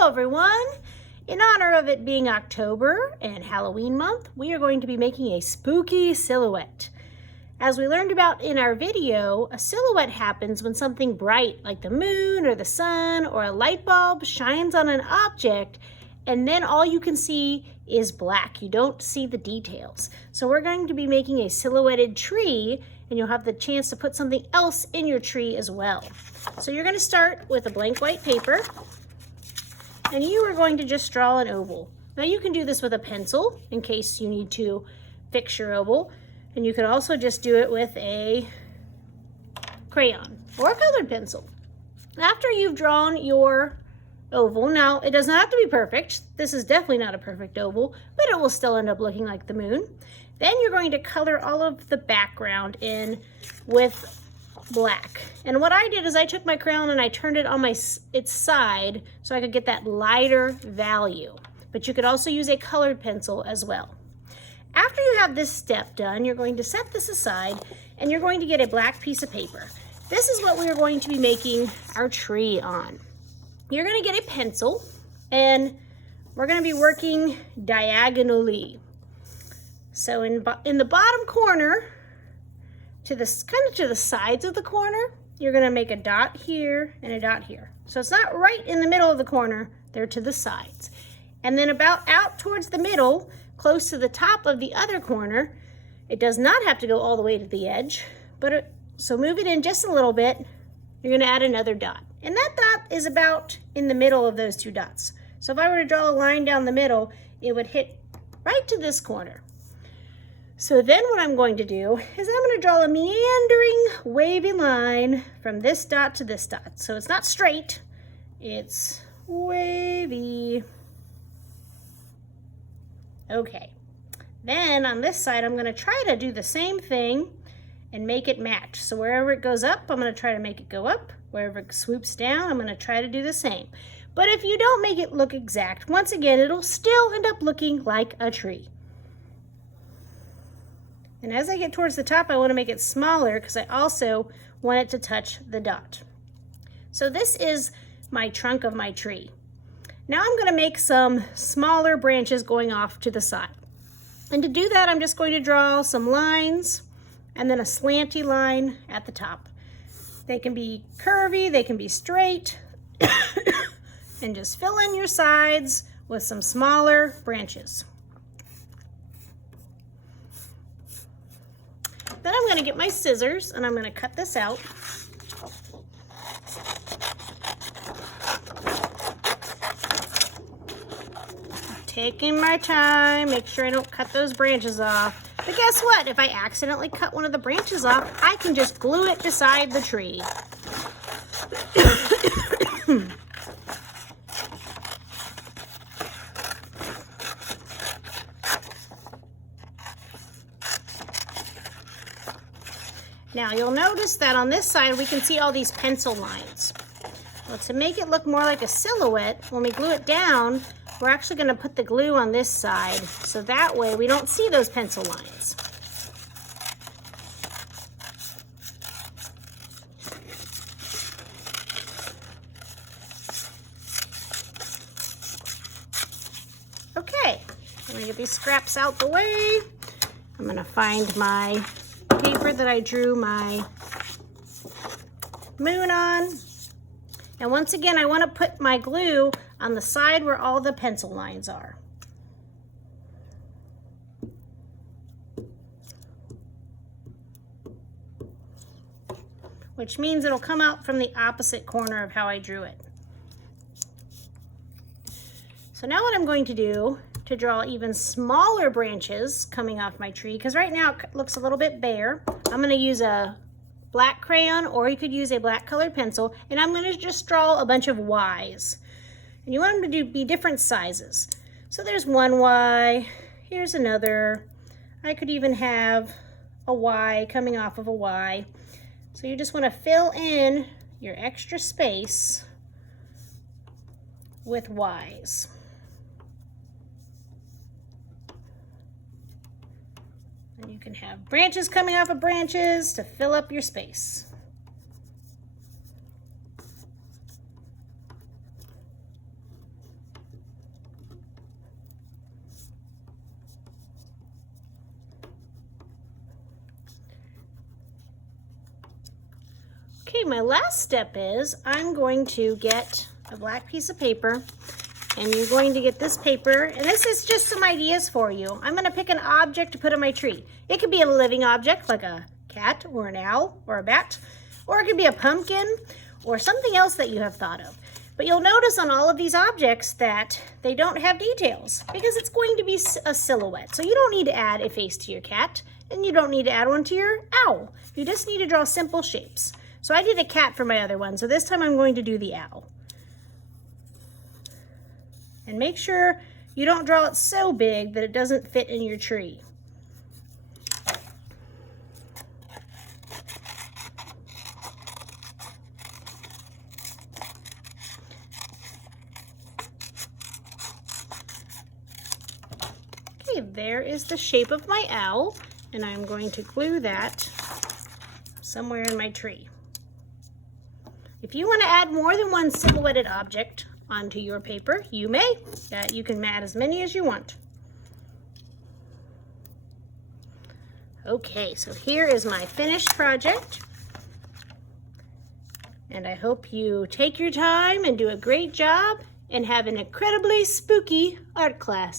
Hello everyone! In honor of it being October and Halloween month, we are going to be making a spooky silhouette. As we learned about in our video, a silhouette happens when something bright like the moon or the sun or a light bulb shines on an object and then all you can see is black. You don't see the details. So we're going to be making a silhouetted tree and you'll have the chance to put something else in your tree as well. So you're going to start with a blank white paper and you are going to just draw an oval. Now you can do this with a pencil in case you need to fix your oval, and you can also just do it with a crayon or a colored pencil. After you've drawn your oval, now it does not have to be perfect. This is definitely not a perfect oval, but it will still end up looking like the moon. Then you're going to color all of the background in with black. And what I did is I took my crayon and I turned it on its side so I could get that lighter value. But you could also use a colored pencil as well. After you have this step done, you're going to set this aside and you're going to get a black piece of paper. This is what we are going to be making our tree on. You're going to get a pencil and we're going to be working diagonally. So in the bottom corner, to the sides of the corner, you're going to make a dot here and a dot here. So it's not right in the middle of the corner, they're to the sides. And then about out towards the middle, close to the top of the other corner, it does not have to go all the way to the edge, but so move it in just a little bit, you're going to add another dot. And that dot is about in the middle of those two dots. So if I were to draw a line down the middle, it would hit right to this corner. So then what I'm going to do is I'm going to draw a meandering, wavy line from this dot to this dot. So it's not straight, it's wavy. Okay, then on this side, I'm going to try to do the same thing and make it match. So wherever it goes up, I'm going to try to make it go up. Wherever it swoops down, I'm going to try to do the same. But if you don't make it look exact, once again, it'll still end up looking like a tree. And as I get towards the top, I want to make it smaller because I also want it to touch the dot. So this is my trunk of my tree. Now I'm going to make some smaller branches going off to the side. And to do that, I'm just going to draw some lines and then a slanty line at the top. They can be curvy, they can be straight, and just fill in your sides with some smaller branches. Then I'm going to get my scissors and I'm going to cut this out. Taking my time, make sure I don't cut those branches off. But guess what? If I accidentally cut one of the branches off, I can just glue it beside the tree. Now you'll notice that on this side we can see all these pencil lines. Well, to make it look more like a silhouette, when we glue it down, we're actually going to put the glue on this side so that way we don't see those pencil lines. Okay, I'm going to get these scraps out the way. I'm going to find my paper that I drew my moon on. And once again, I want to put my glue on the side where all the pencil lines are. Which means it'll come out from the opposite corner of how I drew it. So now what I'm going to do to draw even smaller branches coming off my tree, because right now it looks a little bit bare, I'm going to use a black crayon or you could use a black colored pencil, and I'm going to just draw a bunch of Ys. And you want them to be different sizes. So there's one Y, here's another. I could even have a Y coming off of a Y. So you just want to fill in your extra space with Ys. And you can have branches coming off of branches to fill up your space. Okay, my last step is I'm going to get a black piece of paper, and you're going to get this paper, and this is just some ideas for you. I'm going to pick an object to put on my tree. It could be a living object like a cat or an owl or a bat, or it could be a pumpkin or something else that you have thought of. But you'll notice on all of these objects that they don't have details because it's going to be a silhouette. So you don't need to add a face to your cat, and you don't need to add one to your owl. You just need to draw simple shapes. So I did a cat for my other one, so this time I'm going to do the owl. And make sure you don't draw it so big that it doesn't fit in your tree. Okay, there is the shape of my owl, and I'm going to glue that somewhere in my tree. If you want to add more than one silhouetted object onto your paper, you may. You can add as many as you want. Okay, so here is my finished project. And I hope you take your time and do a great job and have an incredibly spooky art class.